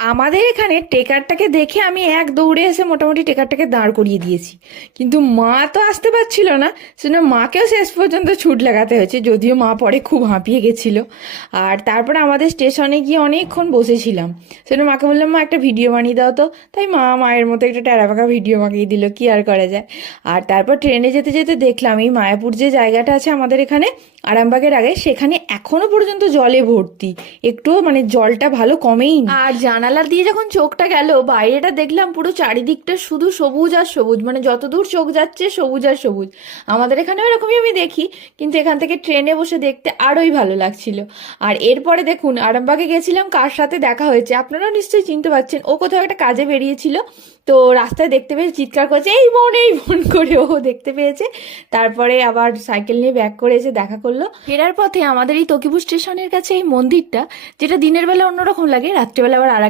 আমাদের এখানে টেকারটাকে দেখে আমি এক দৌড়ে এসে মোটামুটি টেকারটাকে দাঁড় করিয়ে দিয়েছি, কিন্তু মা তো আসতে পারছিল না, সেজন্য মাকেও শেষ পর্যন্ত ছুট লাগাতে হয়েছে, যদিও মা পরে খুব হাঁপিয়ে গেছিল। আর তারপরে আমাদের স্টেশনে গিয়ে অনেকক্ষণ বসেছিলাম, সেজন্য মাকে বললাম মা একটা ভিডিও বানিয়ে দাও তো। তাই মা মায়ের মতো একটা ট্যাড়াপাকা ভিডিও বানিয়ে দিল, কি আর করা যায়। আর তারপর ট্রেনে যেতে যেতে দেখলাম এই মায়াপুর যে জায়গাটা আছে আমাদের এখানে আরামবাগের আগে, সেখানে এখনো পর্যন্ত জলে ভর্তি, একটুও মানে জলটা ভালো কমেই না। আর জানালা দিয়ে যখন চোখটা গেল বাইরেটা দেখলাম পুরো চারিদিকটা শুধু সবুজ আর সবুজ, মানে যতদূর চোখ যাচ্ছে সবুজ আর সবুজ। আমাদের এখানেও এরকমই আমি দেখি, কিন্তু এখান থেকে ট্রেনে বসে দেখতে আরোই ভালো লাগছিল। আর এরপরে দেখুন আরামবাগে গেছিলাম, কার সাথে দেখা হয়েছে আপনারাও নিশ্চয়ই চিনতে পারছেন, ও কোথাও একটা কাজে বেরিয়েছিল, তো রাস্তায় দেখতে পেয়ে চিৎকার করছে এই বোন করে, ও দেখতে পেয়েছে। তারপরে আবার সাইকেল নিয়ে ব্যাক করে এসে দেখা করলো। ফেরার পথে আমাদের এই তকিপুর স্টেশনের কাছে এই মন্দিরটা, যেটা দিনের বেলা অন্যরকম লাগে, রাত্রেবেলা আবার আর